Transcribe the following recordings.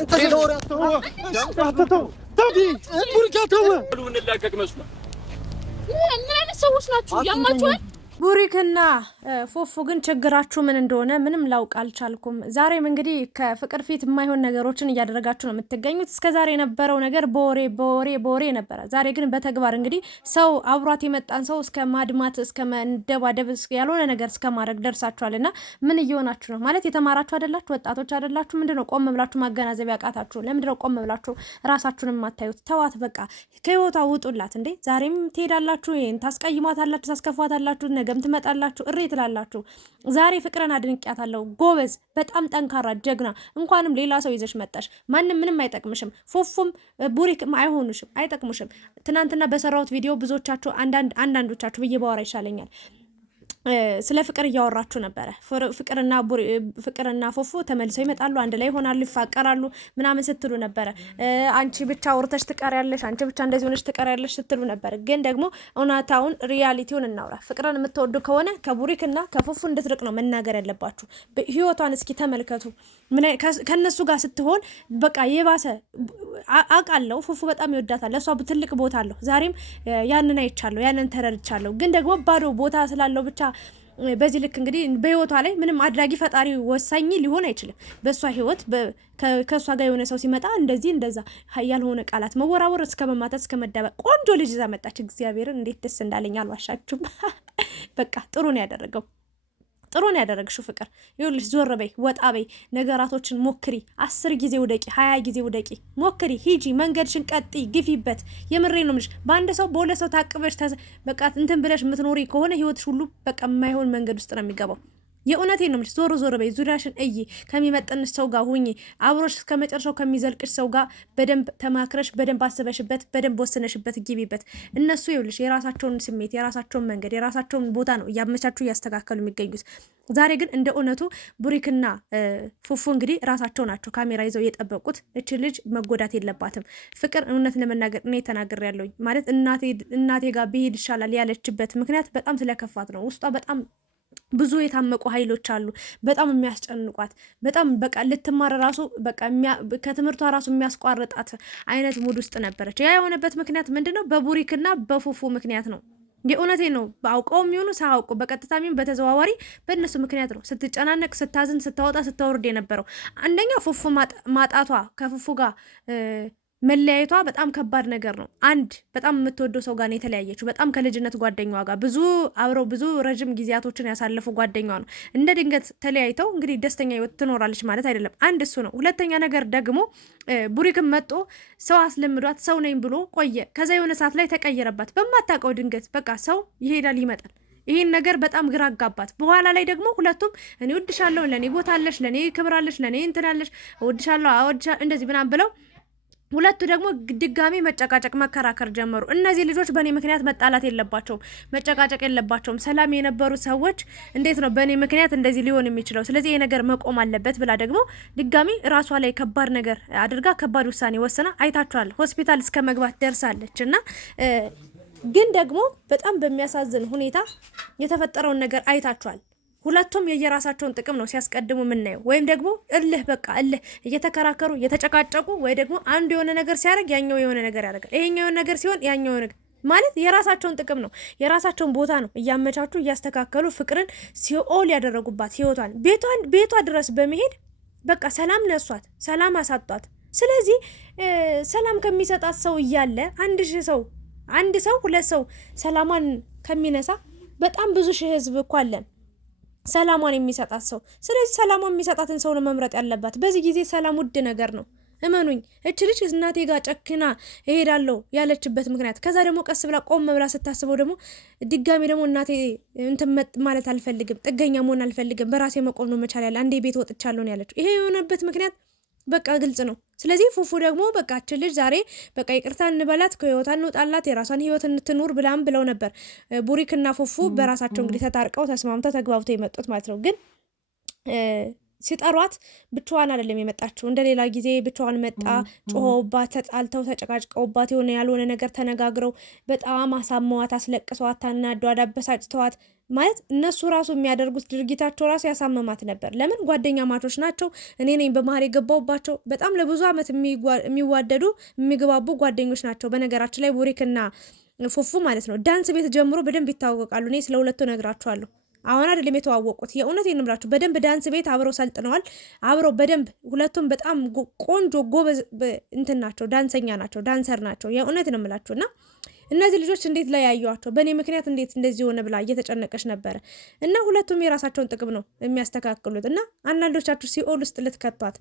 አንተ ስለወራ ተው ቡሪካተው ምን ላቀቅ መስሎ ምን አይነት ሰዎች ናችሁ? ያማችኋል። ቡሪክና ፎፎ ግን ችግራችሁ ምን እንደሆነ ምንም ላውቅ አልቻልኩም። ዛሬም እንግዲህ ከፍቅር ፊት የማይሆን ነገሮችን እያደረጋችሁ ነው የምትገኙት። እስከዛሬ የነበረው ነገር በወሬ ነበረ። ዛሬ ግን በተግባር እንግዲህ ሰው አብሯት የመጣን ሰው እስከ ማድማት እስከ መደባደብ ያልሆነ ነገር እስከ ማድረግ ደርሳችኋልና ምን እየሆናችሁ ነው? ማለት የተማራችሁ አይደላችሁ? ወጣቶች አይደላችሁ? ምንድነው ቆም ብላችሁ ማገናዘብ ያቃታችሁ? ለምንድነው ቆም ብላችሁ ራሳችሁን የማታዩት? ተዋት በቃ ከህይወቷ ውጡላት እንዴ! ዛሬም ትሄዳላችሁ፣ ይሄን ታስቀይሟታላችሁ፣ ታስከፏታላችሁ፣ ነገም ትመጣላችሁ፣ እሬ ትላላችሁ። ዛሬ ፍቅርን አድንቂያታለሁ። ጎበዝ፣ በጣም ጠንካራ ጀግና። እንኳንም ሌላ ሰው ይዘሽ መጣሽ። ማንም ምንም አይጠቅምሽም። ፎፉም ቡሪክም አይሆኑሽም፣ አይጠቅሙሽም። ትናንትና በሰራሁት ቪዲዮ ብዙዎቻችሁ አንዳንዶቻችሁ ብዬ ባወራ ይሻለኛል ስለ ፍቅር እያወራችሁ ነበረ። ፍቅርና ፎፎ ተመልሰው ይመጣሉ፣ አንድ ላይ ይሆናሉ፣ ይፋቀራሉ ምናምን ስትሉ ነበረ። አንቺ ብቻ ወርተሽ ትቀሪያለሽ፣ አንቺ ብቻ እንደዚህ ሆነሽ ትቀሪያለሽ ስትሉ ነበር። ግን ደግሞ እውነታውን ሪያሊቲውን እናውራ። ፍቅርን የምትወዱ ከሆነ ከቡሪክና ከፎፎ እንድትርቅ ነው መናገር ያለባችሁ። ህይወቷን እስኪ ተመልከቱ። ከነሱ ጋር ስትሆን በቃ የባሰ አውቃለሁ። ፎፎ በጣም ይወዳታል፣ ለሷ ትልቅ ቦታ አለው። ዛሬም ያንን አይቻለሁ፣ ያንን ተረድቻለሁ። ግን ደግሞ ባዶ ቦታ ስላለው ብቻ በዚህ ልክ እንግዲህ በህይወቷ ላይ ምንም አድራጊ ፈጣሪ ወሳኝ ሊሆን አይችልም። በሷ ህይወት ከሷ ጋር የሆነ ሰው ሲመጣ እንደዚህ እንደዛ ያልሆነ ቃላት መወራወር እስከ መማታት እስከ መዳበቅ ቆንጆ ልጅ ይዛ መጣች። እግዚአብሔርን እንዴት ደስ እንዳለኝ አልዋሻችሁም። በቃ ጥሩ ነው ያደረገው። ጥሩ ነው ያደረግሽው ፍቅር። ይኸውልሽ ዞር በይ፣ ወጣ በይ፣ ነገራቶችን ሞክሪ። 10 ጊዜ ውደቂ፣ 20 ጊዜ ውደቂ፣ ሞክሪ፣ ሂጂ፣ መንገድሽን ቀጥይ፣ ግፊበት። የምሬ ነው የምልሽ። በአንድ ሰው በሁለት ሰው ታቅበሽ በቃ እንትን ብለሽ የምትኖሪ ከሆነ ህይወትሽ ሁሉ በቃ የማይሆን መንገድ ውስጥ ነው የሚገባው። የእውነቴን ነው የምልሽ። ዞር በይ፣ ዙሪያሽን እይ፣ ከሚመጥንሽ ሰው ጋር ሁኚ። አብሮሽ እስከ መጨረሻው ከሚዘልቅሽ ሰው ጋር በደንብ ተማክረሽ በደንብ አስበሽበት በደንብ ወስነሽበት ግቢበት። እነሱ ይኸውልሽ የራሳቸውን ስሜት የራሳቸውን መንገድ የራሳቸውን ቦታ ነው እያመቻቹ እያስተካከሉ የሚገኙት። ዛሬ ግን እንደ እውነቱ ቡሪክና ፉፉ እንግዲህ ራሳቸው ናቸው ካሜራ ይዘው የጠበቁት። እቺ ልጅ መጎዳት የለባትም። ፍቅር እውነት ለመናገር እኔ ተናግሬያለሁ ማለት እናቴ ጋር ብሄድ ይሻላል ያለችበት ምክንያት በጣም ስለከፋት ነው። ውስጧ በጣም ብዙ የታመቁ ኃይሎች አሉ፣ በጣም የሚያስጨንቋት፣ በጣም በቃ ልትማር ራሱ በቃ ከትምህርቷ ራሱ የሚያስቋርጣት አይነት ሙድ ውስጥ ነበረች። ያ የሆነበት ምክንያት ምንድነው? በቡሪክና በፉፉ ምክንያት ነው። የእውነቴ ነው። በአውቀው የሚሆኑ ሳያውቁ በቀጥታ የሚሆን በተዘዋዋሪ በእነሱ ምክንያት ነው ስትጨናነቅ፣ ስታዝን፣ ስታወጣ፣ ስታወርድ የነበረው። አንደኛ ፉፉ ማጣቷ ከፉፉ ጋር መለያየቷ በጣም ከባድ ነገር ነው። አንድ በጣም የምትወደው ሰው ጋር ነው የተለያየችው። በጣም ከልጅነት ጓደኛዋ ጋር አብረው ብዙ ረጅም ጊዜያቶችን ያሳለፉ ጓደኛዋ ነው። እንደ ድንገት ተለያይተው እንግዲህ ደስተኛ ህይወት ትኖራለች ማለት አይደለም። አንድ እሱ ነው። ሁለተኛ ነገር ደግሞ ቡሪክም መጦ ሰው አስለምዷት ሰው ነኝ ብሎ ቆየ። ከዛ የሆነ ሰዓት ላይ ተቀየረባት በማታውቀው ድንገት። በቃ ሰው ይሄዳል ይመጣል። ይሄን ነገር በጣም ግራ አጋባት። በኋላ ላይ ደግሞ ሁለቱም እኔ እወድሻለሁ፣ ለኔ ቦታ አለሽ፣ ለኔ ክብር አለሽ፣ ለኔ እንትን አለሽ፣ እወድሻለሁ፣ እንደዚህ ምናምን ብለው ሁለቱ ደግሞ ድጋሚ መጨቃጨቅ መከራከር ጀመሩ። እነዚህ ልጆች በእኔ ምክንያት መጣላት የለባቸውም፣ መጨቃጨቅ የለባቸውም። ሰላም የነበሩ ሰዎች እንዴት ነው በእኔ ምክንያት እንደዚህ ሊሆን የሚችለው? ስለዚህ ይሄ ነገር መቆም አለበት ብላ ደግሞ ድጋሚ ራሷ ላይ ከባድ ነገር አድርጋ ከባድ ውሳኔ ወስና አይታችኋል። ሆስፒታል እስከ መግባት ደርሳለች። እና ግን ደግሞ በጣም በሚያሳዝን ሁኔታ የተፈጠረውን ነገር አይታችኋል። ሁለቱም የየራሳቸውን ጥቅም ነው ሲያስቀድሙ የምናየው። ወይም ደግሞ እልህ እየተከራከሩ እየተጨቃጨቁ፣ ወይ ደግሞ አንዱ የሆነ ነገር ሲያደርግ ያኛው የሆነ ነገር ያደርጋል። ይሄኛው የሆነ ነገር ሲሆን ያኛው የሆነ ማለት የራሳቸውን ጥቅም ነው የራሳቸውን ቦታ ነው እያመቻቹ እያስተካከሉ ፍቅርን ሲኦል ያደረጉባት ህይወቷን ቤቷ ድረስ በመሄድ በቃ ሰላም ነሷት፣ ሰላም አሳጧት። ስለዚህ ሰላም ከሚሰጣት ሰው እያለ አንድ ሰው ሁለት ሰው ሰላሟን ከሚነሳ በጣም ብዙ ሺህ ህዝብ እኮ አለ ሰላሟን የሚሰጣት ሰው። ስለዚህ ሰላሟን የሚሰጣትን ሰው ነው መምረጥ ያለባት። በዚህ ጊዜ ሰላም ውድ ነገር ነው። እመኑኝ። እች ልጅ እናቴ ጋር ጨክና እሄዳለሁ ያለችበት ምክንያት ከዛ ደግሞ ቀስ ብላ ቆም ብላ ስታስበው ደግሞ ድጋሚ ደግሞ እናቴ እንትን ማለት አልፈልግም፣ ጥገኛ መሆን አልፈልግም፣ በራሴ መቆም ነው መቻል ያለ፣ አንዴ ቤት ወጥቻለሁ ነው ያለችው። ይሄ የሆነበት ምክንያት በቃ ግልጽ ነው። ስለዚህ ፉፉ ደግሞ በቃ እች ልጅ ዛሬ በቃ ይቅርታ እንበላት፣ ከህይወቷ እንውጣላት፣ የራሷን ህይወት እንትኑር ብላም ብለው ነበር። ቡሪክና ፉፉ በራሳቸው እንግዲህ ተታርቀው ተስማምተው ተግባብተው የመጡት ማለት ነው። ግን ሲጠሯት ብቻዋን አይደለም የመጣችው። እንደሌላ ጊዜ ብቻዋን መጣ። ጮኸውባት፣ ተጣልተው፣ ተጨቃጭቀውባት የሆነ ያልሆነ ነገር ተነጋግረው በጣም አሳመዋት፣ አስለቅሰዋት፣ ታናዷት፣ አበሳጭተዋት ማለት እነሱ ራሱ የሚያደርጉት ድርጊታቸው ራሱ ያሳመማት ነበር። ለምን ጓደኛ ማቾች ናቸው። እኔ ነኝ በመሀል የገባውባቸው። በጣም ለብዙ ዓመት የሚዋደዱ የሚግባቡ ጓደኞች ናቸው። በነገራችን ላይ ቡሪክና ፉፉ ማለት ነው ዳንስ ቤት ጀምሮ በደንብ ይታወቃሉ። እኔ ስለ ሁለቱ ነግራችኋለሁ። አሁን አይደለም የተዋወቁት፣ የእውነት የንምላችሁ በደንብ ዳንስ ቤት አብረው ሰልጥነዋል። አብረው በደንብ ሁለቱም በጣም ቆንጆ ጎበዝ እንትን ናቸው፣ ዳንሰኛ ናቸው፣ ዳንሰር ናቸው። የእውነት ነው የምላችሁ እና እነዚህ ልጆች እንዴት ላይ ያዩዋቸው በእኔ ምክንያት እንዴት እንደዚህ ሆነ ብላ እየተጨነቀች ነበረ። እና ሁለቱም የራሳቸውን ጥቅም ነው የሚያስተካክሉት። እና አንዳንዶቻችሁ ሲኦል ውስጥ ልትከቷት፣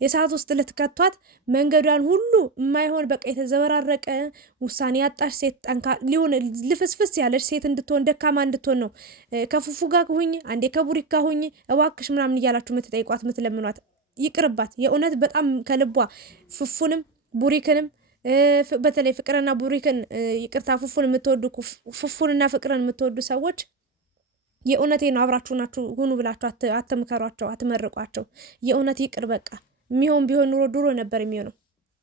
የሰዓት ውስጥ ልትከቷት፣ መንገዷን ሁሉ የማይሆን በቃ የተዘበራረቀ ውሳኔ ያጣሽ ሴት ሊሆን ልፍስፍስ ያለች ሴት እንድትሆን ደካማ እንድትሆን ነው ከፉፉ ጋር ሁኝ፣ አንዴ ከቡሪክ ጋር ሁኝ እባክሽ ምናምን እያላችሁ የምትጠይቋት የምትለምኗት። ይቅርባት የእውነት በጣም ከልቧ ፉፉንም ቡሪክንም በተለይ ፍቅርና ቡሪክን ይቅርታ ፉፉንና ፍቅርን የምትወዱ ሰዎች የእውነቴ ነው አብራችሁ ናችሁ ሁኑ ብላችሁ አትምከሯቸው፣ አትመርቋቸው። የእውነት ይቅር በቃ የሚሆን ቢሆን ኑሮ ድሮ ነበር የሚሆነው።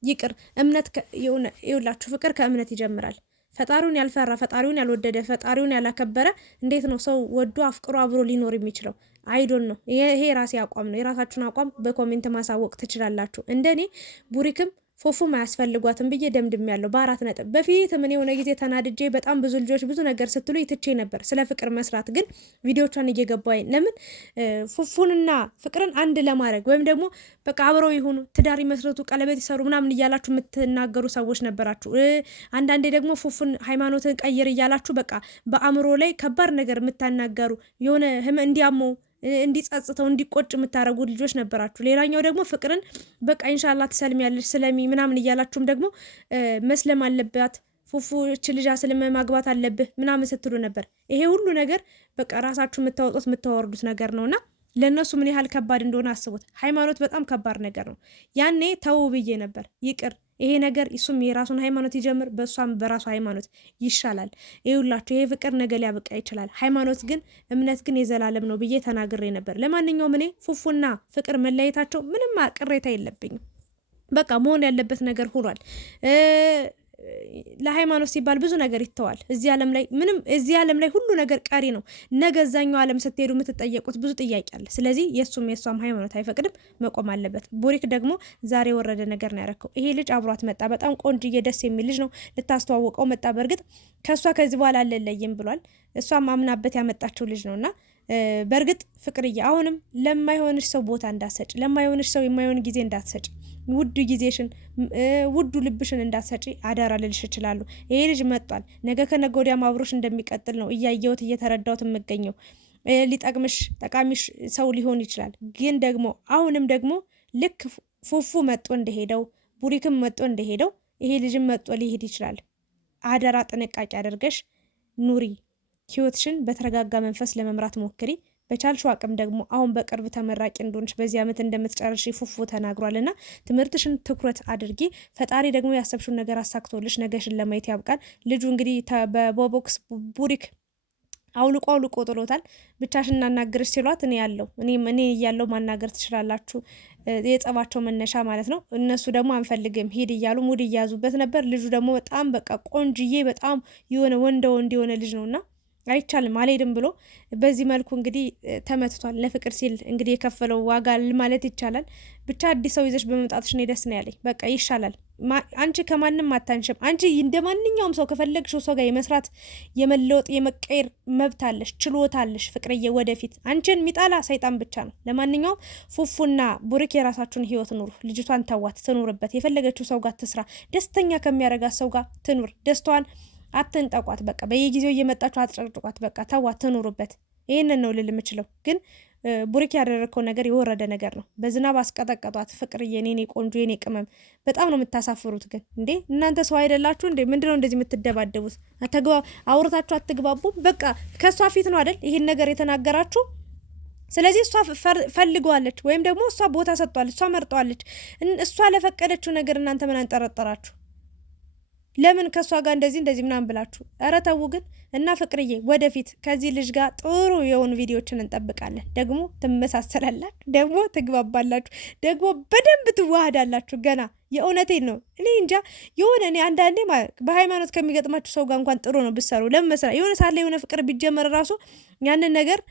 ይቅር እምነት ይውላችሁ፣ ፍቅር ከእምነት ይጀምራል። ፈጣሪውን ያልፈራ ፈጣሪውን ያልወደደ ፈጣሪውን ያላከበረ እንዴት ነው ሰው ወዶ አፍቅሮ አብሮ ሊኖር የሚችለው? አይዶን ነው። ይሄ የራሴ አቋም ነው። የራሳችሁን አቋም በኮሜንት ማሳወቅ ትችላላችሁ። እንደኔ ቡሪክም ፉፉም አያስፈልጓትም ብዬ ደምድም ያለው በ4 ነጥብ። በፊት ምን የሆነ ጊዜ ተናድጄ በጣም ብዙ ልጆች ብዙ ነገር ስትሉ ይትቼ ነበር ስለ ፍቅር መስራት። ግን ቪዲዮቿን እየገባኝ ለምን ፉፉንና ፍቅርን አንድ ለማድረግ ወይም ደግሞ በቃ አብረው ይሁኑ፣ ትዳር ይመስረቱ፣ ቀለበት ይሰሩ ምናምን እያላችሁ የምትናገሩ ሰዎች ነበራችሁ። አንዳንዴ ደግሞ ፉፉን ሃይማኖትን ቀይር እያላችሁ በቃ በአእምሮ ላይ ከባድ ነገር የምታናገሩ የሆነ እንዲያመው እንዲጸጽተው እንዲቆጭ የምታረጉ ልጆች ነበራችሁ። ሌላኛው ደግሞ ፍቅርን በቃ ኢንሻአላህ ትሰልሚያለሽ ስለሚ ምናምን እያላችሁም ደግሞ መስለም አለባት ፉፉ እች ልጅ አስልመ ማግባት አለብህ ምናምን ስትሉ ነበር። ይሄ ሁሉ ነገር በቃ ራሳችሁ የምታወጡት የምታወርዱት ነገር ነውና ለነሱ ምን ያህል ከባድ እንደሆነ አስቡት። ሃይማኖት በጣም ከባድ ነገር ነው። ያኔ ተው ብዬ ነበር። ይቅር ይሄ ነገር እሱም የራሱን ሃይማኖት ይጀምር፣ በእሷም በራሱ ሃይማኖት ይሻላል። ይኸውላችሁ ይሄ ፍቅር ነገ ሊያበቃ ይችላል። ሃይማኖት ግን እምነት ግን የዘላለም ነው ብዬ ተናግሬ ነበር። ለማንኛውም እኔ ፉፉና ፍቅር መለያየታቸው ምንም ቅሬታ የለብኝም። በቃ መሆን ያለበት ነገር ሆኗል። ለሃይማኖት ሲባል ብዙ ነገር ይተዋል። እዚህ ዓለም ላይ ሁሉ ነገር ቀሪ ነው። ነገ እዛኛው ዓለም ስትሄዱ የምትጠየቁት ብዙ ጥያቄ አለ። ስለዚህ የእሷም ሃይማኖት አይፈቅድም፣ መቆም አለበት። ቡሪክ ደግሞ ዛሬ የወረደ ነገር ነው ያረከው። ይሄ ልጅ አብሯት መጣ። በጣም ቆንጅዬ ደስ የሚል ልጅ ነው። ልታስተዋወቀው መጣ። በእርግጥ ከእሷ ከዚህ በኋላ አልለይም ብሏል። እሷም አምናበት ያመጣችው ልጅ ነውና በእርግጥ ፍቅርዬ አሁንም ለማይሆንሽ ሰው ቦታ እንዳትሰጪ፣ ለማይሆንሽ ሰው የማይሆን ጊዜ እንዳትሰጪ፣ ውዱ ጊዜሽን ውዱ ልብሽን እንዳትሰጪ አዳራ ልልሽ እችላለሁ። ይሄ ልጅ መጥቷል። ነገ ከነገ ወዲያ አብሮሽ እንደሚቀጥል ነው እያየሁት እየተረዳሁት የምገኘው። ሊጠቅምሽ ጠቃሚሽ ሰው ሊሆን ይችላል። ግን ደግሞ አሁንም ደግሞ ልክ ፉፉ መጥቶ እንደሄደው ቡሪክም መጥቶ እንደሄደው ይሄ ልጅም መጥቶ ሊሄድ ይችላል። አዳራ ጥንቃቄ አድርገሽ ኑሪ። ህይወትሽን በተረጋጋ መንፈስ ለመምራት ሞክሪ። በቻልሽው አቅም ደግሞ አሁን በቅርብ ተመራቂ እንደሆንሽ በዚህ ዓመት እንደምትጨርሽ ፉፉ ተናግሯልና ትምህርትሽን ትኩረት አድርጊ። ፈጣሪ ደግሞ ያሰብሽውን ነገር አሳክቶልሽ ነገሽን ለማየት ያብቃል። ልጁ እንግዲህ በቦክስ ቡሪክ አውልቆ ጥሎታል። ብቻሽን እናናግርሽ ሲሏት እኔ ያለው ማናገር ትችላላችሁ፣ የጸባቸው መነሻ ማለት ነው። እነሱ ደግሞ አንፈልግም ሄድ እያሉ ሙድ እያያዙበት ነበር። ልጁ ደግሞ በጣም በቃ ቆንጅዬ በጣም የሆነ ወንድ የሆነ ልጅ ነውና አይቻልም አልሄድም ብሎ በዚህ መልኩ እንግዲህ ተመትቷል። ለፍቅር ሲል እንግዲህ የከፈለው ዋጋ ማለት ይቻላል። ብቻ አዲስ ሰው ይዘሽ በመምጣትሽ ነው ደስ ነው ያለኝ። በቃ ይሻላል። አንቺ ከማንም አታንሽም። አንቺ እንደ ማንኛውም ሰው ከፈለግሽው ሰው ጋር የመስራት የመለወጥ የመቀየር መብት አለሽ፣ ችሎታ አለሽ ፍቅርዬ። ወደፊት አንቺን የሚጣላ ሰይጣን ብቻ ነው። ለማንኛውም ፉፉና ቡሪክ የራሳችሁን ህይወት ኑሩ። ልጅቷን ተዋት፣ ትኑርበት። የፈለገችው ሰው ጋር ትስራ። ደስተኛ ከሚያረጋት ሰው ጋር ትኑር። ደስታዋን አትንጠቋት። በቃ በየጊዜው እየመጣችሁ አትጨቅጭቋት። በቃ ተዋት፣ ትኑርበት። ይህንን ነው ልል የምችለው። ግን ቡሪክ ያደረግከው ነገር የወረደ ነገር ነው። በዝናብ አስቀጠቀጧት። ፍቅርዬ የኔ ቆንጆ የኔ ቅመም በጣም ነው የምታሳፍሩት። ግን እንዴ እናንተ ሰው አይደላችሁ እንዴ? ምንድነው እንደዚህ የምትደባደቡት? አውርታችሁ አትግባቡም? በቃ ከእሷ ፊት ነው አይደል ይሄን ነገር የተናገራችሁ? ስለዚህ እሷ ፈልገዋለች ወይም ደግሞ እሷ ቦታ ሰጥቷለች፣ እሷ መርጠዋለች። እሷ ለፈቀደችው ነገር እናንተ ምን አንጠረጠራችሁ? ለምን ከሷ ጋር እንደዚህ ምናምን ብላችሁ? ኧረ ተው ግን። እና ፍቅርዬ ወደፊት ከዚህ ልጅ ጋር ጥሩ የሆኑ ቪዲዮችን እንጠብቃለን። ደግሞ ትመሳሰላላችሁ፣ ደግሞ ትግባባላችሁ፣ ደግሞ በደንብ ትዋሃዳላችሁ። ገና የእውነቴን ነው። እኔ እንጃ የሆነ እኔ አንዳንዴ በሃይማኖት ከሚገጥማችሁ ሰው ጋር እንኳን ጥሩ ነው ብትሰሩ። ለምን መስራት የሆነ ሳለ የሆነ ፍቅር ቢጀመር ራሱ ያንን ነገር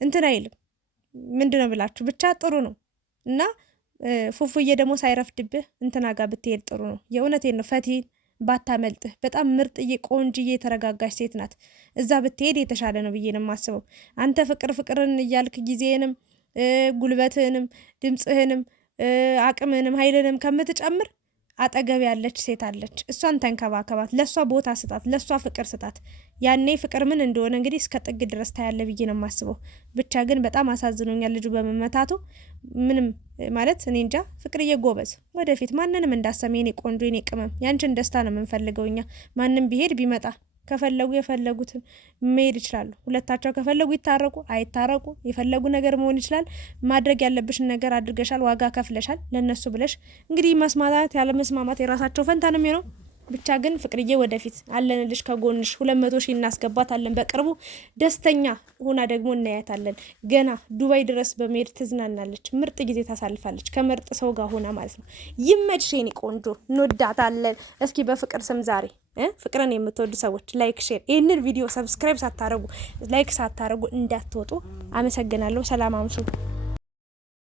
እንትን አይልም። ምንድነው ብላችሁ ብቻ ጥሩ ነው እና ፉፉዬ ደግሞ ሳይረፍድብህ እንትና ጋር ብትሄድ ጥሩ ነው። የእውነቴን ነው። ፈቲን ባታመልጥህ በጣም ምርጥዬ ቆንጅዬ የተረጋጋች ሴት ናት። እዛ ብትሄድ የተሻለ ነው ብዬ ነው የማስበው። አንተ ፍቅርን እያልክ ጊዜህንም ጉልበትህንም ድምፅህንም አቅምህንም ኃይልንም ከምትጨምር አጠገብ ያለች ሴት አለች። እሷን ተንከባከባት፣ ለሷ ቦታ ስጣት፣ ለሷ ፍቅር ስጣት። ያኔ ፍቅር ምን እንደሆነ እንግዲህ እስከ ጥግ ድረስ ታያለ ብዬ ነው የማስበው። ብቻ ግን በጣም አሳዝኖኛል ልጁ በመመታቱ። ምንም ማለት እኔ እንጃ። ፍቅርዬ ጎበዝ፣ ወደፊት ማንንም እንዳሰሚ የኔ ቆንጆ የኔ ቅመም፣ ያንቺን ደስታ ነው የምንፈልገው እኛ። ማንም ቢሄድ ቢመጣ ከፈለጉ የፈለጉትን መሄድ ይችላሉ። ሁለታቸው ከፈለጉ ይታረቁ አይታረቁ የፈለጉ ነገር መሆን ይችላል። ማድረግ ያለብሽን ነገር አድርገሻል፣ ዋጋ ከፍለሻል ለነሱ ብለሽ። እንግዲህ መስማማት ያለ መስማማት የራሳቸው ፈንታ ነው የሚሆነው። ብቻ ግን ፍቅርዬ ወደፊት አለንልሽ፣ ከጎንሽ 200,000 እናስገባታለን በቅርቡ። ደስተኛ ሆና ደግሞ እናያታለን። ገና ዱባይ ድረስ በመሄድ ትዝናናለች፣ ምርጥ ጊዜ ታሳልፋለች ከምርጥ ሰው ጋር ሆና ማለት ነው። ይመችሽ የኔ ቆንጆ፣ እንወዳታለን። እስኪ በፍቅር ስም ዛሬ ፍቅርን የምትወዱ ሰዎች ላይክ፣ ሼር፣ ይህንን ቪዲዮ ሰብስክራይብ ሳታረጉ ላይክ ሳታረጉ እንዳትወጡ። አመሰግናለሁ። ሰላም አምሹ።